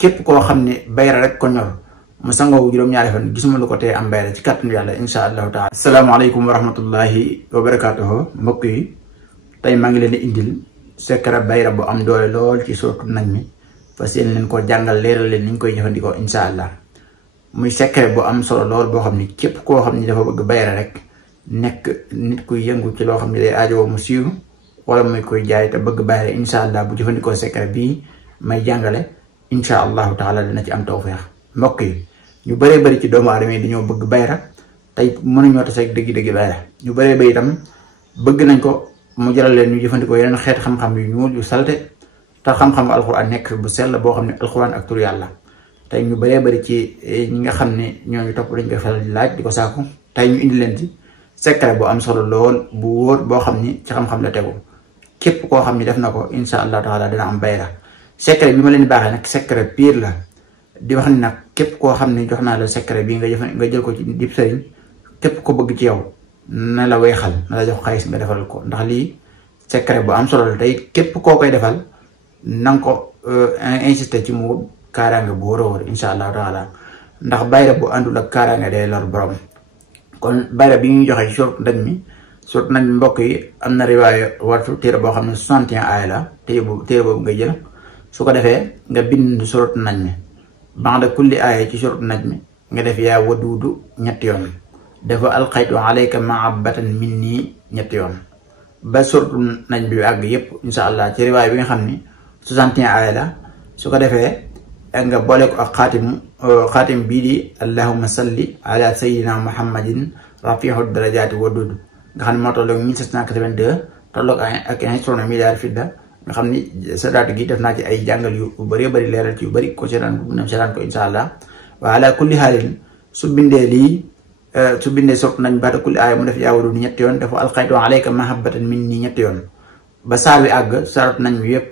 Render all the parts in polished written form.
képp koo xam ne bayra rek ko ñor mu sangoo juróom-ñaari fan gisuma lu ko tee am bayra ci kàttanu yàlla insha allahu taala. asalaamaaleykum wa rahmatullahi wa barakaatuhu. mbokk yi tey maa ngi leen di indil secret bayra bu am doole lool ci suratu najmi fas yéene leen koo jàngal leeral leen ni ñu koy jëfandikoo insha allah. muy secret bu am solo lool boo xam ni képp koo xam ni dafa bëgg bayra rek nekk nit kuy yëngu ci loo xam ne day aajowoo mu siiw wala muy koy jaay te bëgg bayra insha allah bu jëfandikoo secret bii may jàngale insha allahu taala dina ci am tawfeex. mbokk yi ñu bëree bëri ci doomu aadama yi dañoo bëgg bayra tey mënuñoo tase ak dëgg-dëgg bayra ñu bëree bëri itam bëgg nañ ko mu jaral leen ñu jëfandikoo yeneen xeeti xam-xam yu ñuul yu salte te xam-xam alxuraan nekk bu sell boo xam ne alxuraan ak tur yàlla. tey ñu bëree bëri ci ñi nga xam ne ñooñu topp dañ koy faral di laaj di ko saaku tey ñu indi leen ci secret bu am solo lool bu wóor boo xam ni ci xam-xam la tegu képp koo xam ni def na ko insha allah taala dina am bayra. secret bi ma leen baaxee nag secret pire la di wax ni nag képp koo xam ne jox naa la secret bi nga jël ko ci dib sëriñ képp ko bëgg ci yow na la weexal na la jox xaalis nga defal ko ndax lii secret bu am solo la tey képp koo koy defal na nga ko insister ci mu kaaraange bu wóor a wóor insha allahu taala ndax bayra bu àndul ak kaaraange day lor borom. kon bayra bi ñuy joxe ci suratu najmi mbokk yi am na riwaaya wartu téere boo xam ne 61 aaya la téere boobu nga jël su ko defee nga bind suratu najmi ba'da kulli aaya ci suratu najmi nga def yaa waduudu ñetti yoon dafa alqaytu alayka mahabbatan minni ñetti yoon ba suratu najmi bi àgg yépp insha allah ci riwaaya bi nga xam ni 61 aaya la su ko defee nga boole ko ak xaatim bii di allahumma salli ala sayyidina muhammadin rafi'u darajaati waduud nga xam ne moo tolloog 1782 tolloog ak instrument milliard fidda nga xam ni sadaatu gi def naa ci ay jàngal yu bëree bëri leeral ci yu bëri ko seetaan ko insha allah wa ala kulli haalin su bindee surtu nañ baata kulli aaya mu def yaa waduud ñetti yoon dafa alqaytu alayka mahabbatan minni ñetti yoon ba saar wi àgg saratu nañ mi yépp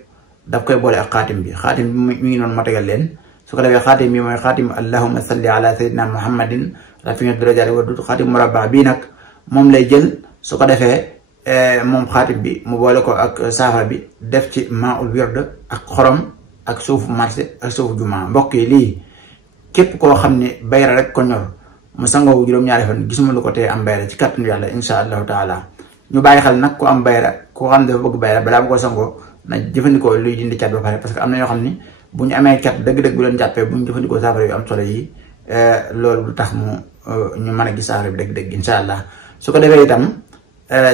daf koy boole ak xaatim bi mi ngi noonu ma tegal leen su ko defee xaatim bi mooy xaatim allahumma salli ala sayyidina muhammadin rafi'u darajaati waduud xaatim murabba bii nag moom lay jël su ko defee moom xaatim bi mu boole ko ak saafara bi def ci maaul wird ak xorom ak suufu marché ak suufu jumaa. mbokk yi lii képp koo xam ne bayra rek ko ñor mu sangoo juróom-ñaari fan gisuma lu ko tee am bayra ci kàttanu yàlla insha allahu taala. ñu bàyyi xel nag ku am bayra koo xam ne dafa bëgg bayra balaa bu ko sangoo na jëfandikoo luy dindi cat ba pare parce que am na ñoo xam ni bu ñu amee cat dëgg-dëgg bu leen jàppee bu ñu jëfandikoo saafara yu am solo yi loolu du tax ñu mën a gis saafara bi dëgg-dëgg insha allah. su ko defee itam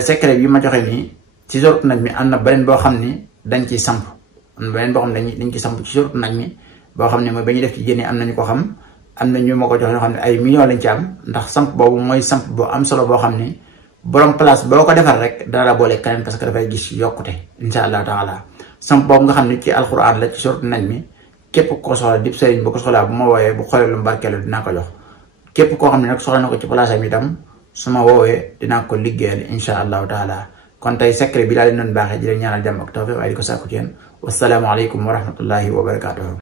secret bi ma joxe nii ci suratu najmi am na beneen boo xam ni dañ ciy samp am na beneen boo xam ne dañ ci samp ci suratu najmi boo xam ne mooy ba ñuy def ci génne am nañu ko xam am na ñu ma ko jox ñoo xam ne ay millions lañ ci am ndax samp boobu mooy samp boo am solo boo xam ni borom place boo ko defar rek dana la boole keneen parce que dafay gis yokkute insha allah taala. samp boobu nga xam ne ci alquran la ci suratu najmi képp ko soxla dib sëriñ bu ko soxlaa bu ma wooyee bu xoolee lu mbarkeelu dinaa ko jox képp koo xam ne nag soxla na ko ci place am itam su ma woowee dinaa ko liggéeyal insha allahu taala. kon tey secret bi laa leen doon baaxee di leen ñaanal jàmm ak tawfiq waaye di ko sàkku ci yéen wassalaamu aleykum wa rahmatullahi wa barakatuhu.